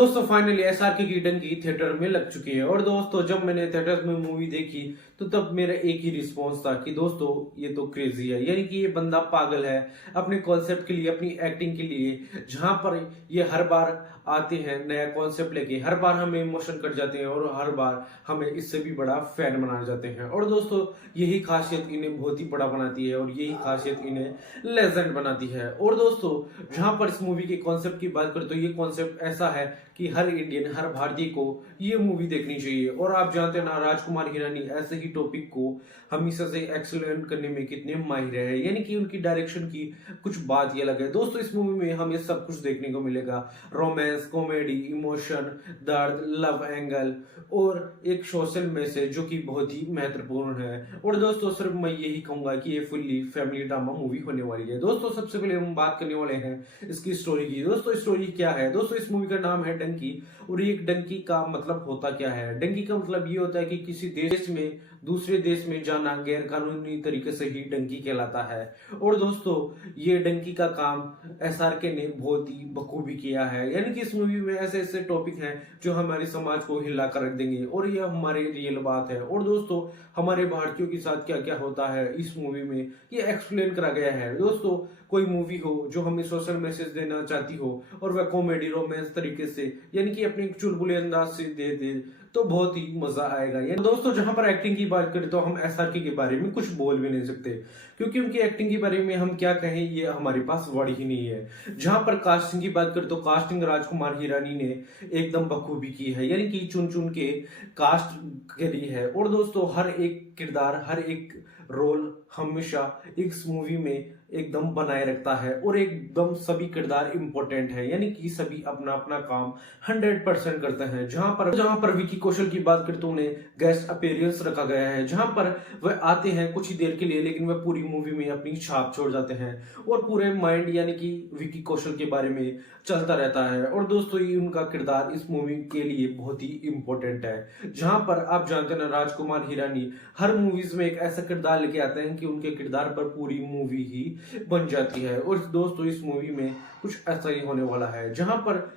दोस्तों finally SRK की Dunki theatre में लग चुकी है। और दोस्तों जब मैंने थिएटर में मूवी देखी तो तब मेरा एक ही रिस्पॉन्स था कि दोस्तों ये तो क्रेजी है, यानी कि ये बंदा पागल है अपने कॉन्सेप्ट के लिए, अपनी एक्टिंग के लिए। जहां पर ये हर बार आते हैं नया कॉन्सेप्ट लेके, हर बार हमें इमोशन कर जाते हैं और हर बार हमें इससे भी बड़ा फैन बना जाते हैं। और दोस्तों यही खासियत इन्हें बहुत ही बड़ा बनाती है और यही खासियत इन्हें लेजेंड बनाती है। और दोस्तों जहां पर इस मूवी के कॉन्सेप्ट की बात करें तो ये कॉन्सेप्ट ऐसा है कि हर इंडियन, हर भारतीय को ये मूवी देखनी चाहिए। और आप जानते हैं ना, राजकुमार हिरानी ऐसे ही टॉपिक को हमेशा से एक्सप्लेन करने में कितने माहिर है, यानी कि उनकी डायरेक्शन की कुछ बात ही अलग है। दोस्तों इस मूवी में हमें सब कुछ देखने को मिलेगा, रोमांस, कॉमेडी, इमोशन, दर्द, लव एंगल और एक सोशल मैसेज जो कि बहुत ही महत्वपूर्ण है। और दोस्तों सिर्फ मैं यही कहूंगा कि ये फुल्ली फैमिली ड्रामा मूवी होने वाली है। दोस्तों सबसे पहले हम बात करने वाले हैं इसकी स्टोरी की। दोस्तों स्टोरी क्या है? दोस्तों इस मूवी का नाम है डंकी। और ये डंकी का मतलब होता क्या है? डंकी का मतलब ये होता है कि किसी देश में दूसरे देश में जाना गैर कानूनी तरीके से ही डंकी कहलाता है। और दोस्तों ये डंकी का काम एसआरके ने बहुत ही बखूबी किया है, यानी कि इस मूवी में ऐसे ऐसे टॉपिक हैं जो हमारे समाज को हिला कर रख देंगे और ये हमारे रियल बात है। और दोस्तों हमारे भारतीयों के साथ क्या क्या होता है इस मूवी में ये एक्सप्लेन करा गया है। दोस्तों कोई मूवी हो जो हमें सोशल मैसेज देना चाहती हो और वह कॉमेडी रोमांस तरीके से, यानी कि अपने चुलबुले अंदाज से दे तो बहुत ही मजा आएगा। यानी दोस्तों जहां पर एक्टिंग की बात करें तो हम एसआरके के बारे में कुछ बोल भी नहीं सकते, क्योंकि उनकी एक्टिंग के बारे में हम क्या कहें, ये हमारे पास वर्ड ही नहीं है। जहां पर कास्टिंग की बात करें तो कास्टिंग राजकुमार हिरानी ने एकदम बखूबी की है, यानी कि चुन चुन के कास्ट करी है। और दोस्तों हर एक किरदार, हर एक रोल हमेशा इस मूवी में एकदम बनाए रखता है और एकदम सभी किरदार इंपॉर्टेंट है, यानी कि सभी अपना अपना काम 100% करते हैं। जहां पर विकी कौशल की बात करें तो उन्हें गेस्ट अपीयरेंस रखा गया है, जहां पर वह आते हैं कुछ ही देर के लिए लेकिन वह पूरी मूवी में अपनी छाप छोड़ जाते हैं और पूरे माइंड यानी कि विकी कौशल के बारे में चलता रहता है। और दोस्तों ये उनका किरदार इस मूवी के लिए बहुत ही इंपॉर्टेंट है। जहां पर आप जानते हैं ना, राजकुमार हिरानी हर मूवीज में एक ऐसा किरदार लेके आते हैं कि उनके किरदार पर पूरी मूवी ही बन जाती है। और दोस्तों इस मूवी में कुछ ऐसा ही होने वाला है। जहां पर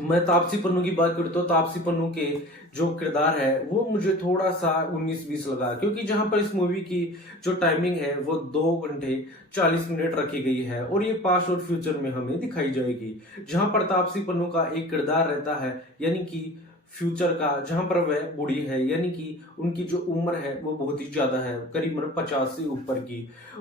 मैं तापसी पन्नू की बात करूँ तो तापसी पन्नू के जो किरदार है वो मुझे थोड़ा सा 19-20 लगा, क्योंकि जहां पर इस मूवी की जो टाइमिंग है वो 2 घंटे 40 मिनट रखी गई है और ये पास्ट और फ्यूचर में हमें दिखाई जाएगी। जहां पर तापसी पन्नू का एक किरदार रहता है, यानी कि फ्यूचर का, जहां पर वह बूढ़ी है, यानी कि उनकी जो उम्र है वो बहुत ही ज्यादा है, करीबन 50 से ऊपर की,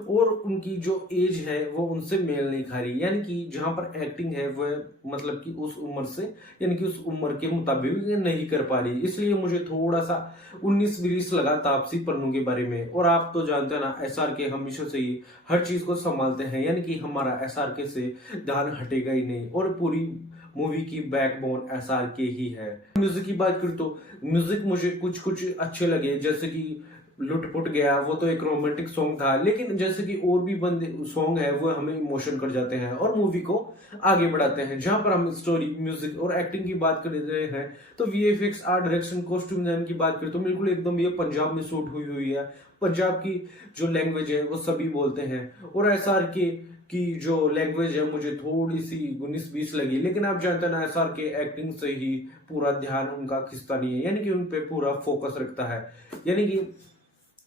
और उनकी जो एज है वो उनसे मेल नहीं खा रही, यानी कि जहां पर एक्टिंग है वह मतलब कि उस उम्र से, यानी कि उस उम्र के मुताबिक नहीं कर पा रही। इसलिए मुझे थोड़ा सा 19-20 लगा तापसी पन्नू के बारे में। और आप तो जानते हैं ना, एसआरके हमेशा से ही हर चीज को संभालते हैं, यानी कि हमारा एसआरके से ध्यान हटेगा ही नहीं और पूरी मूवी की बैकबोन एसआरके ही है। म्यूजिक की बात करूँ तो म्यूजिक मुझे कुछ कुछ अच्छे लगे, जैसे कि लुटपुट गया, वो तो एक रोमांटिक सॉन्ग था, लेकिन जैसे कि और भी बंदे सॉन्ग है वो हमें इमोशन कर जाते हैं और मूवी को आगे बढ़ाते हैं। जहां पर हम स्टोरी, म्यूजिक और एक्टिंग की बात कर रहे हैं तो VFX, art direction, costume design की बात करें तो बिल्कुल एकदम ये पंजाब में शूट हुई है। पंजाब की जो लैंग्वेज है वो सभी बोलते हैं। और एसआरके की जो लैंग्वेज है मुझे थोड़ी सी 19-20 लगी, लेकिन आप जानते हैं ना, एसआरके एक्टिंग से ही पूरा ध्यान उनका खिंचता नहीं है, यानी कि उन पे पूरा फोकस रखता है। यानी कि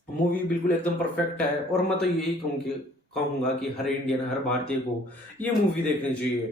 मूवी बिल्कुल एकदम परफेक्ट है और मैं तो यही कहूंगा कि हर इंडियन, हर भारतीय को ये मूवी देखनी चाहिए।